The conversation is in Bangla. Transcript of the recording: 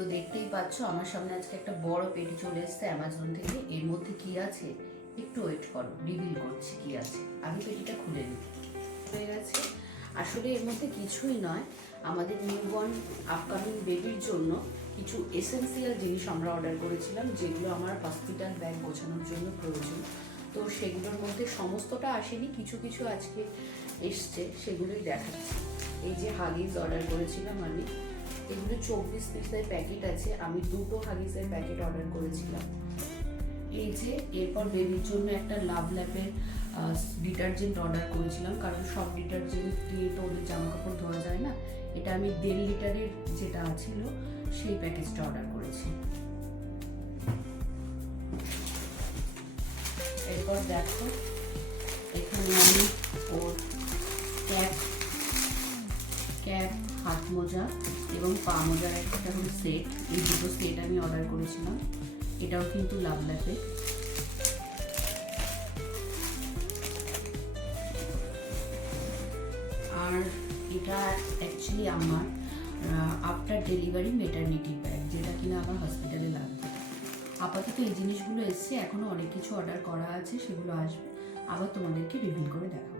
তো দেখতেই পাচ্ছ আমার সামনে আজকে একটা বড় পেটি চলে এসেছে অ্যামাজন থেকে। এর মধ্যে কি আছে একটু ওয়েট করো, রিভিল করছি কি আছে। আমি পেটিটা খুলে নিই। হয়ে গেছে। আসলে এর মধ্যে কিছুই নয়, আমাদের নিউবর্ন আপকামিং বেবির জন্য কিছু এসেন্সিয়াল জিনিস আমরা অর্ডার করেছিলাম, যেগুলো আমার হসপিটাল ব্যাগ গোছানোর জন্য প্রয়োজন। তো সেগুলোর মধ্যে সমস্তটা আসেনি, কিছু কিছু আজকে এসছে, সেগুলোই দেখাচ্ছি। এই যে হাগিস অর্ডার করেছিলাম আমি, এগুলো 24 পিসের প্যাকেট আছে। আমি 2টো হাগিসের প্যাকেট অর্ডার করেছিলাম। এই যে এরপর বেবির জন্য একটা লাভ ল্যাপের ডিটারজেন্ট অর্ডার করেছিলাম, কারণ সব ডিটারজেন্ট দিয়ে তো ওদের জামা কাপড় ধোয়া যায় না। এটা আমি 1.5 লিটারের যেটা ছিল সেই প্যাকেজটা অর্ডার করেছি। এরপর দেখো এখানে আমি ওর ক্যাপ, হাত মোজা এবং পা মোজার একটা সেট, এই দুটো সেট আমি অর্ডার করেছিলাম। এটাও কিন্তু লাভ ল্যাপের। আর এটা অ্যাকচুয়ালি আমার আফটার ডেলিভারি মেটারনিটি ব্যাগ, যেটা কিনা আমার হসপিটালে লাগবে। আপাতত এই জিনিসগুলো এসছে, এখনো অনেক কিছু অর্ডার করা আছে, সেগুলো আসবে, আবার তোমাদেরকে রিভিল করে দেখাবো।